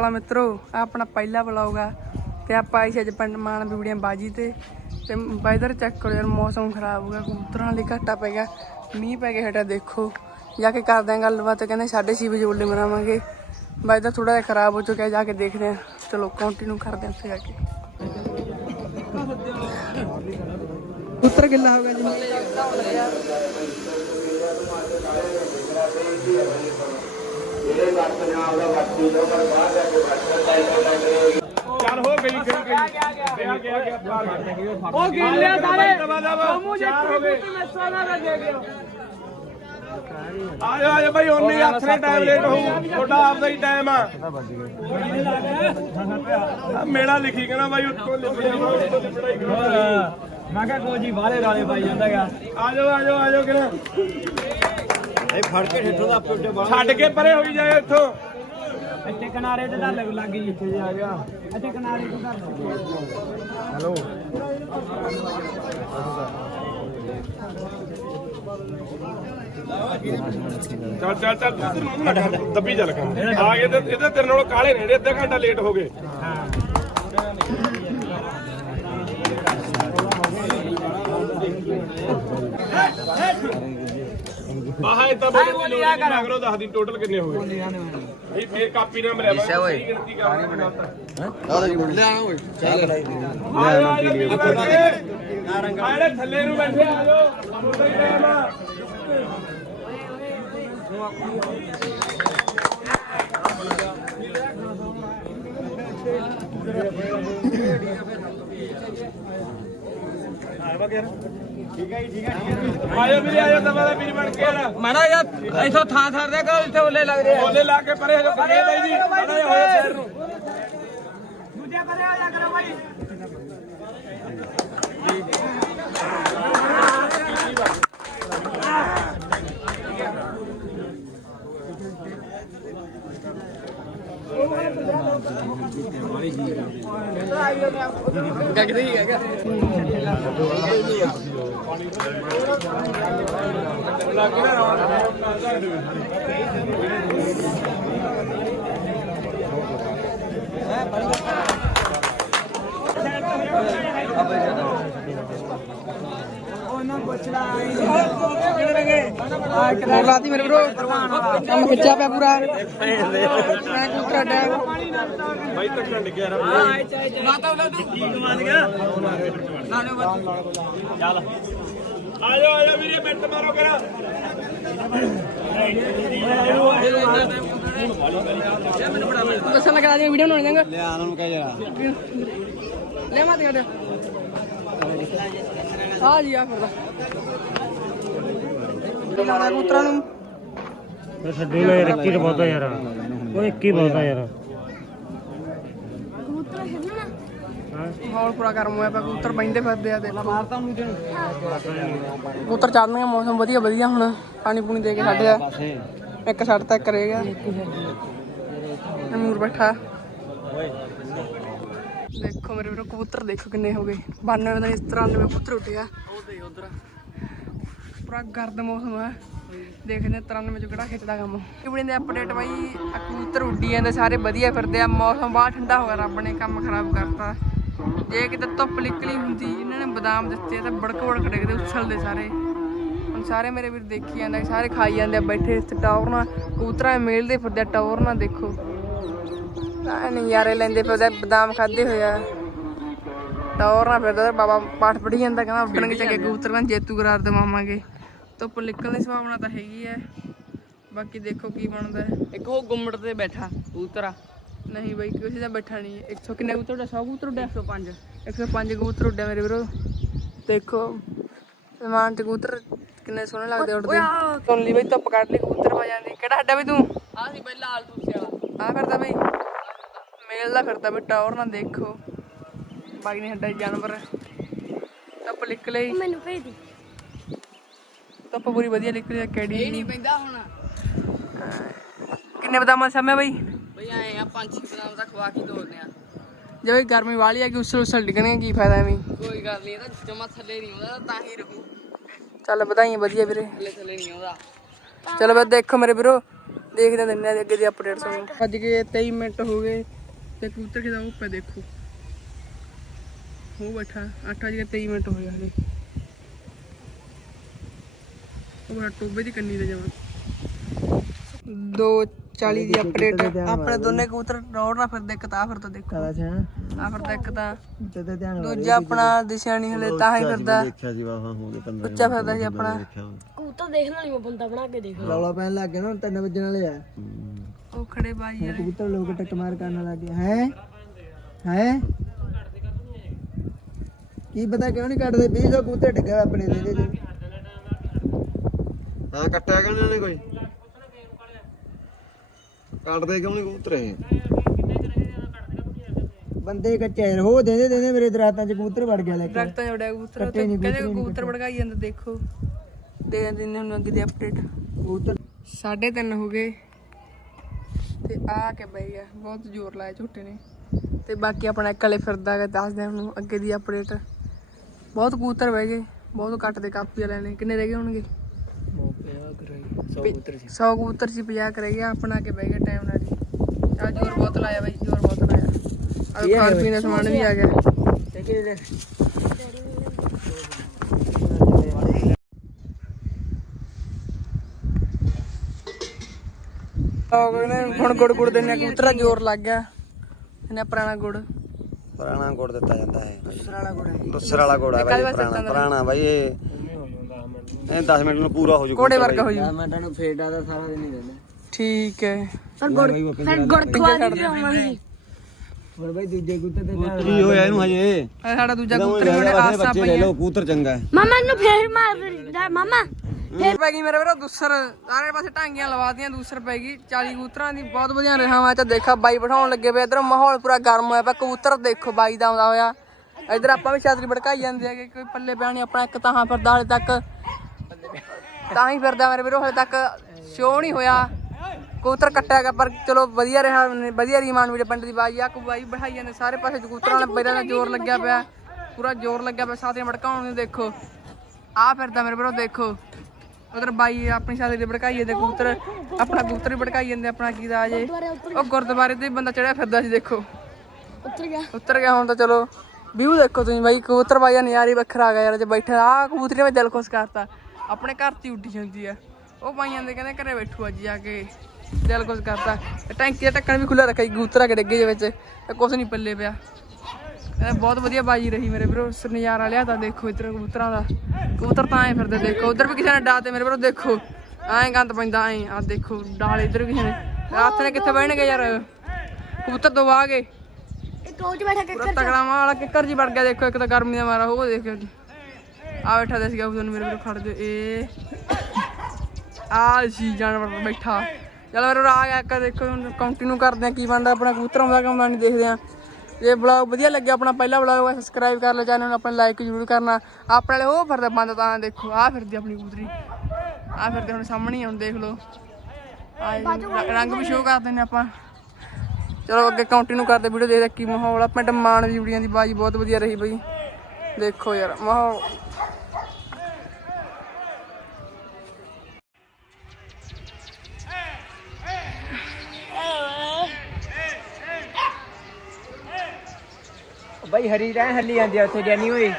ਹਾਲਾ ਮਿੱਤਰੋ, ਆਹ ਆਪਣਾ ਪਹਿਲਾ ਵਲੌਗ ਆ ਤੇ ਆਪਾਂ ਆਏ ਅੱਜ ਪਿੰਡ ਮਾਨ ਬੀਬੜੀਆਂ ਬਾਜੀ ਤੇ। ਤੇ ਵੈਦਰ ਚੈੱਕ ਕਰੋ ਯਾਰ, ਮੌਸਮ ਖਰਾਬ ਹੋ ਗਿਆ, ਕਬੂਤਰਾਂ ਲਈ ਘਾਟਾ ਪੈ ਗਿਆ, ਮੀਂਹ ਪੈ ਗਿਆ ਹਟਿਆ ਦੇਖੋ। ਜਾ ਕੇ ਕਰਦੇ ਆਂ ਗੱਲਬਾਤ, ਕਹਿੰਦੇ 6:30 ਵਜੇ ਉੱਲੇ ਮਰਾਵਾਂਗੇ। ਵੈਦਰ ਥੋੜਾ ਜਿਹਾ ਖਰਾਬ ਹੋ ਚੁੱਕਿਆ, ਜਾ ਕੇ ਦੇਖਦੇ ਆਂ ਚਲੋ ਕੰਟੀਨਿਊ ਕਰਦੇ ਆਂ ਉੱਥੇ ਜਾ ਕੇ। ਕਬੂਤਰ ਕਿੱਲਾ ਹੋ ਗਿਆ ਜੀ? ਚੱਲ ਹੋ ਗਈ ਗਈ। ਗਈ ਗਿਆ ਗਿਆ। ਗਿਆ ਉਹ ਗਿਣ ਲਿਆ ਸਾਰੇ। ਉਹ ਚਾਰ ਹੋ ਗਏ। ਆ ਜਾ ਆ ਜਾ ਭਾਈ ਉਹਨੇ ਨੇ ਟਾਈਮ ਲੇਟ ਹੋਊ। ਤੁਹਾਡਾ ਆਪਦਾ ਹੀ ਟਾਈਮ ਆ। ਮੇਲਾ ਲਿਖੀ ਕਹਿੰਦਾ ਭਾਈ ਉੱਤੋਂ ਹੀ ਕਰੋ ਮੈਂ ਕਿਹਾ ਕੋਈ ਜੀ ਬਾਹਲੇ ਰਾਲੇ ਪਾਈ ਜਾਂਦਾਗਾ ਆ ਜਾਓ ਆ ਜਾਓ ਆ ਜਾਓ ਕਿਹਨਾਂ ਇਹ ਫੜ ਕੇ ਠੇਠੋ ਦਾ ਪੁੱਟੇ ਬਾਹਰ ਛੱਡ ਕੇ ਪਰੇ ਹੋਈ ਜਾਏ ਇੱਥੋਂ ਇੱਥੇ ਕਿਨਾਰੇ ਤੇ ਤਾਂ ਲੱਗ ਲੱਗੀ ਜਿੱਥੇ ਜੇ ਆ। ਗਿਆ ਇੱਥੇ ਕਿਨਾਰੇ ਤੇ ਤਾਂ ਹੈਲੋ। ਚੱਲ ਚੱਲ ਚੱਲ ਤੂੰ ਨਾ ਕਰ, ਦੱਬੀ ਚੱਲ ਕੰਮ। ਆ ਗਏ ਤੇ ਇਹਦੇ ਤੇਰੇ ਨਾਲੋਂ ਕਾਲੇ ਨੇ ਇਹਦੇ ਅੱਧਾ ਘੰਟਾ ਲੇਟ ਹੋ ਗਏ। ਆਹ ਤਾਂ ਬੋਲੀ ਬੋਲੀ ਆ ਕਰ। ਮਗਰੋਂ ਦੱਸ ਦੀ ਟੋਟਲ ਕਿੰਨੇ ਹੋ ਗਏ? ਇਹ ਫੇਰ ਕਾਪੀ ਨਾਲ ਮਿਲਿਆ ਮੈਂ ਓਏ। ਗਿਣਤੀ ਕਰਾਂਗੇ ਆ ਜਾ ਆ ਜਾ ਆ ਜਿਹੜੇ ਥੱਲੇ ਨੂੰ ਬੈਠੇ ਆ ਜਾਓ। ਮੁੱਦਾ ਹੀ ਟਾਈਮ ਆ। ਆਇਓ ਵੀਰੇ ਆਇਓ ਦਵਾਲਾ ਵੀਰ ਬਣ ਕੇ ਯਾਰ। ਮਾੜਾ ਯਾਰ ਇਥੋਂ ਥਾਂ ਥਾਂ ਦੇ ਕੋ ਇੱਥੇ ਉੱਲੇ ਲੱਗ ਰਿਹਾ ਬੋਲੇ ਲਾ ਕੇ ਪਰੇ ਹੋ ਕਰੇ ਬਾਈ ਜੀ। ਮਾੜਾ ਜਿਹਾ ਹੋਇਆ ਸ਼ਹਿਰ ਨੂੰ। ਹੋਰ ਲਾਤੀ ਮੇਰੇ ਬਰੋ ਕੰਮ ਖਿੱਚਿਆ ਪਿਆ ਪੂਰਾ। ਮੈਂ ਕਬੂਤਰ ਅੱਡਾ ਬਾਈ ਤੱਕਣ ਡਿੱਗਿਆ ਰ ਆ ਜਾਓ ਆ ਜਾਓ ਵੀਰੇ ਮਿੰਟ ਮਾਰੋ ਕਰਾ ਦੱਸਣ ਲੱਗਾ ਜੀ ਵੀਡੀਓ ਬਣਾਉਣੀ ਜਾਂਗਾ ਲਿਆ ਉਹਨਾਂ ਨੂੰ ਕਹਿ ਜਰਾ। ਲੈ ਮਾ ਤੇ ਆ ਜੀ। ਆ ਫਿਰਦਾ ਲਾਣਾ ਕਬੂਤਰਾਂ ਨੂੰ। ਛੱਡੀ ਲੈ ਯਾਰ 21 ਬਹੁਤਾ ਯਾਰ। ਉਹ 21 ਬਹੁਤਾ ਯਾਰ। ਮਾਹੌਲ ਪੂਰਾ ਗਰਮ ਹੋਇਆ ਪਿਆ ਕਬੂਤਰ ਬੈਂਦੇ ਫਿਰਦੇ ਆ ਤੇ ਮਾਰਤਾ ਨੂੰ। ਜਣ ਕਬੂਤਰ ਚੱਲਣਗੇ ਮੌਸਮ ਵਧੀਆ ਵਧੀਆ ਹੁਣ ਪਾਣੀ ਪੂਣੀ ਦੇ ਕੇ ਛੱਡ ਆ ਇੱਕ ਛੱਡ ਤੱਕ ਕਰੇਗਾ ਅਮੂਰ ਬੈਠਾ। ਦੇਖੋ ਮੇਰੇ ਵੀਰੋ ਕਬੂਤਰ ਦੇਖੋ ਕਿੰਨੇ ਹੋ ਗਏ। 92 ਦਾ 93 ਕਬੂਤਰ ਉੱਡਿਆ ਉਧਰ। ਪੂਰਾ ਗਰਦ ਮੌਸਮ ਹੈ ਦੇਖਦੇ ਹਾਂ 93 ਚ ਕਿਹੜਾ ਖਿੱਚਦਾ ਕੰਮ। ਇਬੜੀ ਦੇ ਅਪਡੇਟ ਬਾਈ? ਕਬੂਤਰ ਉੱਡੀ ਜਾਂਦੇ ਸਾਰੇ ਵਧੀਆ ਫਿਰਦੇ ਆ। ਮੌਸਮ ਬਾਹਰ ਠੰਡਾ ਹੋ ਗਿਆ ਰੱਬ ਨੇ ਕੰਮ ਖਰਾਬ ਕਰਤਾ। ਜੇ ਕਿਤੇ ਧੁੱਪ ਨਿਕਲੀ ਹੁੰਦੀ, ਇਹਨਾਂ ਨੇ ਬਦਾਮ ਦਿੱਤੇ, ਤਾਂ ਬੜਕ ਬੜਕ ਡਿੱਗਦੇ ਉਛਲਦੇ ਸਾਰੇ। ਹੁਣ ਸਾਰੇ ਮੇਰੇ ਵੀਰ ਦੇਖੀ ਜਾਂਦੇ ਸਾਰੇ ਖਾਈ ਜਾਂਦੇ ਆ, ਬੈਠੇ ਇੱਥੇ ਟਾਵਰ ਕਬੂਤਰਾਂ ਮੇਲਦੇ ਫਿਰਦੇ ਆ ਦੇਖੋ। ਆ ਨਜ਼ਾਰੇ ਲੈਂਦੇ ਫਿਰਦੇ ਬਦਾਮ ਖਾਦੇ ਹੋਏ ਆ। ਫਿਰਦਾ ਬਾਬਾ ਪਾਠ ਪੜੀ ਜਾਂਦਾ, ਕਹਿੰਦਾ ਉੱਡਣਗੇ ਚੰਗੇ ਕਬੂਤਰ ਜੇਤੂ ਕਰਾਰ ਦਵਾਵਾਂਗੇ। ਧੁੱਪ ਨਿਕਲਣ ਦੀ ਸੰਭਾਵਨਾ ਤਾਂ ਹੈਗੀ ਹੈ ਬਾਕੀ ਦੇਖੋ ਕੀ ਬਣਦਾ। ਇੱਕ ਉਹ ਗੁੰਮੜ ਤੇ ਬੈਠਾ, ਕਬੂਤਰ ਨਹੀਂ ਬਈ ਕਿਸੇ ਦਾ ਬੈਠਾ ਨਹੀਂ। ਹੈ 100 ਕਿੰਨੇ ਕਬੂਤਰ ਉੱਡਿਆ 100 ਕਬੂਤਰ ਉੱਡਿਆ 105 105 ਕਬੂਤਰ ਉੱਡਿਆ ਮੇਰੇ ਵੀਰੋ। ਦੇਖੋ ਵਿਮਾਨ ਤੇ ਕਬੂਤਰ ਕਿੰਨੇ ਸੋਹਣੇ ਲੱਗਦੇ ਉੱਡਦੇ। ਸੁਣ ਲਈ ਬਈ ਧੁੱਪ ਕੱਢ ਲਈ ਕਬੂਤਰ ਪਾ ਜਾਂਦੀ ਕਿਹੜਾ ਅੱਡਾ ਬਈ ਤੂੰ? ਆ ਸੀ ਆਲ ਤੁਰਸੇ ਵਾਲਾ ਆ ਫਿਰਦਾ ਬਈ। ਮੇਲ ਦਾ ਫਿਰਦਾ ਬਈ ਟਾਵਰ ਨਾਲ ਦੇਖੋ। ਬਾਈ ਨੇ ਹੱਡਾ ਜਾਨਵਰ ਧੁੱਪ ਨਿਕਲੇ ਮੈਨੂੰ ਭੇਜ ਦੀ। ਧੁੱਪ ਪੂਰੀ ਵਧੀਆ ਨਿਕਲੀ ਕੈਡੀ ਨਹੀਂ ਪੈਂਦਾ ਹੁਣ। ਕਿੰਨੇ ਬਦਾਮਾਂ ਸਮੇਂ ਬਈ? ਬਈ ਆਏ ਆ ਪੰਜ ਛੇ ਬਦਾਮ ਦਾ ਖਵਾ ਕੇ ਦੋੜਨੇ ਆ। ਜੇ ਬਈ ਗਰਮੀ ਵਾਲੀ ਆ ਕਿ ਉਸਲ ਉਸਲ ਡਿੱਗਣੇ ਕੀ ਫਾਇਦਾ ਐਵੇਂ? ਕੋਈ ਗੱਲ ਨਹੀਂ ਇਹਦਾ ਜਮਾ ਥੱਲੇ ਨਹੀਂ ਆਉਂਦਾ ਤਾਂ ਹੀ ਰਹੂ ਚੱਲ ਵਧਾਈਆਂ ਵਧੀਆ ਵੀਰੇ। ਥੱਲੇ ਥੱਲੇ ਨਹੀਂ ਆਉਂਦਾ। ਚਲੋ ਬਈ ਦੇਖੋ ਮੇਰੇ ਵੀਰੋ ਦੇਖਦੇ ਦਿੰਦੇ ਆ ਅੱਗੇ ਦੀ ਅਪਡੇਟ ਤੁਹਾਨੂੰ ਅੱਜ ਕੇ 23 ਮਿੰਟ ਹੋ ਗਏ ਤੇ ਕਬੂਤਰ ਕਿਦਾ ਪੇ ਦੇਖੋ। ਉਹ ਬੈਠਾ 8 ਵਜੇ 23 ਮਿੰਟ ਹੋਏ ਹਲੇ ਉਹ ਬੜਾ ਟੋਬੇ ਦੀ ਕੰਨੀ ਤੇ ਜਾਵਾਂ 240 ਦੀ ਅਪਡੇਟ ਆਪਣੇ ਦੋਨੇ ਕਬੂਤਰ ਰੋੜ ਨਾ ਫਿਰਦੇ ਇੱਕ ਤਾਂ ਫਿਰਦਾ ਦੇਖੋ। ਆ ਫਿਰਦਾ ਇੱਕ ਤਾਂ ਦੂਜਾ ਆਪਣਾ ਦਿਸ਼ਾ ਨਹੀਂ ਹਲੇ ਤਾਂ ਹੀ ਫਿਰਦਾ। ਦੇਖਿਆ ਸੀ ਵਾਹਾਂ ਹੋ ਗਏ 15 ਉੱਚਾ ਫਿਰਦਾ ਸੀ ਆਪਣਾ। ਰੌਲਾ ਪੈਣ ਲੱਗ ਗਿਆ ਨਾ 3 ਵਜਣ ਵਾਲੇ ਆ। ਉਹ ਖੜੇ ਬਾਜੀ ਵਾਲੇ ਕਬੂਤਰ ਲੋਕ ਟੱਕ ਮਾਰ ਕਰਨ ਲੱਗ ਗਏ ਹੈ? ਹੈ? ਕੀ ਪਤਾ ਕਿਉਂ ਨਹੀਂ ਕੱਟਦੇ 20 ਕਬੂਤਰ ਡਿੱਗਾ ਆਪਣੇ ਦੇ ਦੇ ਹਾਂ ਕੱਟਿਆ ਕਿਉਂ ਨੇ ਕੋਈ? ਕੱਟਦੇ ਕਿਉਂ ਨਹੀਂ ਕਬੂਤਰ ਇਹ? ਬੰਦੇ ਕੱਚੇ ਹੋ ਦੇ ਦੇ ਦੇ ਦੇ ਮੇਰੇ ਦਰਾਤਾਂ ਚ ਕਬੂਤਰ ਵੜ ਗਿਆ ਲੈ ਕੇ। ਦਰਖਤਾਂ 'ਚ ਵੜਿਆ ਕਬੂਤਰ ਉੱਤੇ ਕਹਿੰਦੇ ਕਬੂਤਰ ਵੜਗਾਈ ਜਾਂਦਾ ਦੇਖੋ। ਦੇ ਦਿੰਦੇ ਹੁਣ ਅੱਗੇ ਦੀ ਅਪਡੇਟ ਕਬੂਤਰ। 3:30 ਹੋ ਗਏ। ਤੇ ਆ ਕੇ ਬਹਿ ਗਿਆ ਬਹੁਤ ਜ਼ੋਰ ਲਾਇਆ ਝੂਟੇ ਨੇ। ਤੇ ਬਾਕੀ ਆਪਣਾ ਇਕੱਲੇ ਫਿਰਦਾ ਹੈਗਾ ਦੱਸਦੇ ਹਾਂ ਨੂੰ ਅੱਗੇ ਦੀ ਅਪਡੇਟ ਬਹੁਤ ਕਬੂਤਰ ਬਹਿ ਗਏ ਬਹੁਤ ਘੱਟ ਦੇ ਕਾਪੀ ਵਾਲਿਆਂ ਨੇ। ਕਿੰਨੇ ਰਹਿ ਗਏ ਹੋਣਗੇ? 100 ਕਬੂਤਰ ਸੀ। 50 ਕਰ ਗਿਆ ਆਪਣਾ ਕੇ ਬਹਿ ਗਿਆ ਟਾਈਮ ਨਾਲ ਜੀ ਆ ਜ਼ੋਰ ਬਹੁਤ ਲਾਇਆ ਬਾਈ ਜ਼ੋਰ ਬਹੁਤ ਲਾਇਆ ਆ ਖਾਣ ਪੀਣ ਦਾ ਸਮਾਨ ਵੀ ਆ ਗਿਆ। ਹੁਣ ਗੁੜ ਗੁੜ ਦਿੰਨੇ ਕਬੂਤਰ ਦਾ ਜ਼ੋਰ ਲੱਗ ਗਿਆ। ਇਹਨੇ ਪੁਰਾਣਾ ਗੁੜ। ਪੁਰਾਣਾ ਗੁੜ ਦਿੱਤਾ ਜਾਂਦਾ ਹੈ ਵਾਲਾ ਦੁਸਰ ਵਾਲਾ ਗੁੜ ਹੈ ਬਾਈ ਪੁਰਾਣਾ ਪੁਰਾਣਾ ਬਾਈ ਇਹ। ਇਹ 10 ਮਿੰਟ ਨੂੰ ਪੂਰਾ ਹੋ ਜੂ ਕੋੜੇ ਵਰਗਾ ਹੋ ਜੂ। ਮਿੰਟਾਂ ਨੂੰ ਫੇਡਾ ਦਾ ਸਾਰਾ ਦਿਨ ਹੀ ਰਹਿੰਦਾ। ਠੀਕ ਹੈ। ਹੋਰ ਬਾਈ ਦੂਜੇ ਕਬੂਤਰ ਤੇ ਧਿਆਨ ਕੀ ਹੋਇਆ ਇਹਨੂੰ ਹਜੇ? ਇਹ ਸਾਡਾ ਦੂਜਾ ਵੀ ਉਹਨੇ ਆਸਾਂ ਬੱਚੇ ਲੈ ਕਬੂਤਰ ਚੰਗਾ ਹੈ। ਮਾਮਾ ਨੂੰ ਫੇਰ ਮਾਰ ਦਿੰਦਾ ਮਾਮਾ। ਫੇਰ ਪੈ ਗਈ ਮੇਰੇ ਵੀਰੋ ਦੂਸਰ ਸਾਰੇ ਪਾਸੇ ਟਾਂਗੀਆਂ ਲਵਾਤੀਆਂ ਦੂਸਰ ਪੈ ਗਈ। 40 ਕਬੂਤਰਾਂ ਦੀ ਬਹੁਤ ਵਧੀਆ ਰਿਹਾ ਮੈਂ ਤਾਂ ਦੇਖਾ। ਬਾਈ ਬਿਠਾਉਣ ਲੱਗੇ ਪਏ। ਇਧਰ ਮਾਹੌਲ ਪੂਰਾ ਗਰਮ ਹੋਇਆ ਪਿਆ। ਕਬੂਤਰ ਦੇਖੋ ਬਾਈ ਦਾ ਆਉਂਦਾ ਹੋਇਆ। ਇਧਰ ਆਪਾਂ ਵੀ ਛਾਤਰੀ ਭੜਕਾਈ ਜਾਂਦੇ ਹੈਗੇ ਕੋਈ ਪੱਲੇ ਪਿਆ ਨੀ ਆਪਣਾ ਇੱਕ ਤਾਂ ਫਿਰਦਾ ਹਲੇ ਤੱਕ। ਤਾਂ ਹੀ ਫਿਰਦਾ ਮੇਰੇ ਵੀਰੋ ਹਲੇ ਤੱਕ ਸ਼ੋਅ ਨਹੀਂ ਹੋਇਆ। ਕਬੂਤਰ ਕੱਟਿਆ ਗਿਆ ਪਰ ਚਲੋ ਵਧੀਆ ਰਿਹਾ ਵਧੀਆ ਰਹੀ ਮਾਨਵੀਰ ਪਿੰਡ ਦੀ ਬਾਈ ਆ ਕਬੂਈ ਬਿਠਾਈ ਜਾਂਦੇ ਸਾਰੇ ਪਾਸੇ ਕਬੂਤਰਾਂ ਨਾਲ ਪੈਰਾਂ ਦਾ ਜ਼ੋਰ ਲੱਗਿਆ ਪਿਆ। ਪੂਰਾ ਜ਼ੋਰ ਲੱਗਿਆ ਪਿਆ ਸਾਥੀਆਂ ਭੜਕਾਉਣ ਨੂੰ ਦੇਖੋ। ਆ ਫਿਰਦਾ ਮੇਰੇ ਵੀਰੋ ਦੇਖੋ। ਉਧਰ ਬਾਈ ਆਪਣੀ ਸ਼ਾਦੀ ਦੇ ਭੜਕਾਈ ਜਾਂਦੇ ਕਬੂਤਰ ਆਪਣਾ ਕਬੂਤਰ ਵੀ ਭੜਕਾਈ ਜਾਂਦੇ ਆਪਣਾ ਕੀ ਦਾ ਜੇ। ਉਹ ਗੁਰਦੁਆਰੇ ਤੇ ਬੰਦਾ ਚੜਿਆ ਫਿਰਦਾ ਸੀ ਦੇਖੋ। ਉੱਤਰ ਗਿਆ। ਉੱਤਰ ਗਿਆ ਹੁਣ ਤਾਂ ਚਲੋ। ਵਿਊ ਦੇਖੋ ਤੁਸੀਂ ਬਾਈ, ਕਬੂਤਰ ਬਾਈ ਦਾ ਨਜ਼ਾਰਾ ਹੀ ਵੱਖਰਾ ਆ ਗਿਆ ਯਾਰ, ਜੇ ਬੈਠਾ ਆ ਕਬੂਤਰੀ ਨੇ ਮੈਂ ਦਿਲ ਖੁਸ਼ ਕਰਤਾ। ਆਪਣੇ ਘਰ 'ਚ ਹੀ ਉੱਡੀ ਜਾਂਦੀ ਆ। ਉਹ ਪਾਈਆਂ ਦੇ ਕਹਿੰਦੇ ਘਰੇ ਬੈਠੂ ਅੱਜ ਜਾ ਕੇ। ਦਿਲ ਖੁਸ਼ ਕਰਤਾ। ਟੈਂਕੀ ਦਾ ਢੱਕਣ ਵੀ ਖੁੱਲਾ ਰੱਖਿਆ ਸੀ, ਕਬੂਤਰ ਆ ਕੇ ਡੱਗੇ ਦੇ ਵਿੱਚ। ਤੇ ਕੁਛ ਨਹੀਂ ਪੱਲੇ ਪਿਆ। ਇਹ ਬਹੁਤ ਵਧੀਆ ਬਾਜੀ ਰਹੀ ਮੇਰੇ ਵੀਰੋ ਨਜ਼ਾਰਾ ਲਿਆ ਤਾਂ ਦੇਖੋ ਇਧਰ ਕਬੂਤਰਾਂ ਦਾ। ਕਬੂਤਰ ਤਾਂ ਐ ਫਿਰਦੇ ਦੇਖੋ, ਉਧਰ ਵੀ ਕਿਸੇ ਨੇ ਡਾ ਤੇ ਮੇਰੇ ਵੀਰੋ ਦੇਖੋ। ਐਂ ਗੰਦ ਪੈਂਦਾ, ਐਂ ਆ ਦੇਖੋ, ਡਾਲ ਇਧਰ ਕਿਸੇ ਨੇ। ਰਾਤ ਨੇ ਕਿੱਥੇ ਬਹਿਣਗੇ ਯਾਰ? ਕਬੂਤਰ ਦੋ ਆ ਗਏ ਇੱਕ ਉਹ ਚ ਬੈਠਾ ਕੇ ਪੂਰਾ ਤਗੜਾ ਮਾਂ ਵਾਲਾ ਕਿੱਕਰ ਜੀ ਵੜ ਗਿਆ ਦੇਖੋ ਇੱਕ ਤਾਂ ਗਰਮੀ ਦਾ ਮਾਰਾ ਉਹ ਦੇਖ ਆ ਬੈਠਾ ਦੇ ਸੀਗਾ ਤੁਹਾਨੂੰ ਮੇਰੇ ਵੀਰੋ ਖੜ ਜਾ ਇਹ। ਆ ਸੀ ਜਾਨਵਰ ਬੈਠਾ। ਚਲ ਵੀਰੋ ਆ ਗਿਆ ਇੱਕ ਦੇਖੋ ਹੁਣ ਕੰਟੀਨਿਊ ਕਰਦੇ ਆ ਕੀ ਬਣਦਾ ਆਪਣਾ ਕਬੂਤਰ ਆਉਂਦਾ ਕੰਮ ਨਹੀਂ ਦੇਖਦੇ ਆ। ਜੇ ਬਲੌਗ ਵਧੀਆ ਲੱਗਿਆ ਆਪਣਾ ਪਹਿਲਾ ਬਲੌਗ ਸਬਸਕ੍ਰਾਈਬ ਕਰ ਲਓ ਚੈਨਲ ਨੂੰ ਆਪਣਾ ਲਾਈਕ ਜ਼ਰੂਰ ਕਰਨਾ। ਆਪਣੇ ਵਾਲੇ ਉਹ ਫਿਰਦਾ ਬੰਦ ਤਾਂ ਦੇਖੋ ਆ ਫਿਰਦੀ ਆਪਣੀ ਕਬੂਤਰੀ। ਆ ਫਿਰਦੇ ਹੁਣ ਸਾਹਮਣੇ ਹੀ ਹੁਣ ਦੇਖ ਲਓ। ਆ ਰੰਗ ਵੀ ਸ਼ੋਅ ਕਰ ਦਿੰਦੇ ਆਪਾਂ। ਚਲੋ ਅੱਗੇ ਕੰਟੀਨਿਊ ਕਰਦੇ ਵੀਡੀਓ ਦੇਖਦੇ ਕੀ ਮਾਹੌਲ ਆ। ਪਿੰਡ ਮਾਨ ਦੀ ਵੀਡੀਓ ਦੀ ਬਾਜੀ ਬਹੁਤ ਵਧੀਆ ਰਹੀ ਬਈ। ਦੇਖੋ ਯਾਰ, ਮਾਹੌਲ। ਬਾਈ ਹਰੀ ਰਹਿ ਹੱਲੀ ਜਾਂਦੀ ਆ ਉੱਥੇ ਜਾਨੀ ਹੋਈ।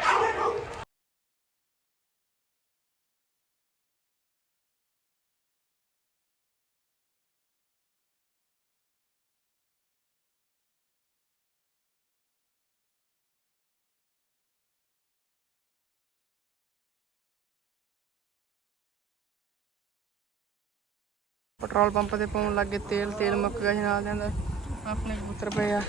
ਪੈਟਰੋਲ ਪੰਪ ਤੇ ਪਾਉਣ ਲੱਗੇ ਤੇਲ ਤੇਲ ਮੁੱਕ ਗਿਆ ਸੀ, ਨਾਲ ਜਾਂਦਾ ਆਪਣੇ ਕਬੂਤਰ ਪਏ ਆ।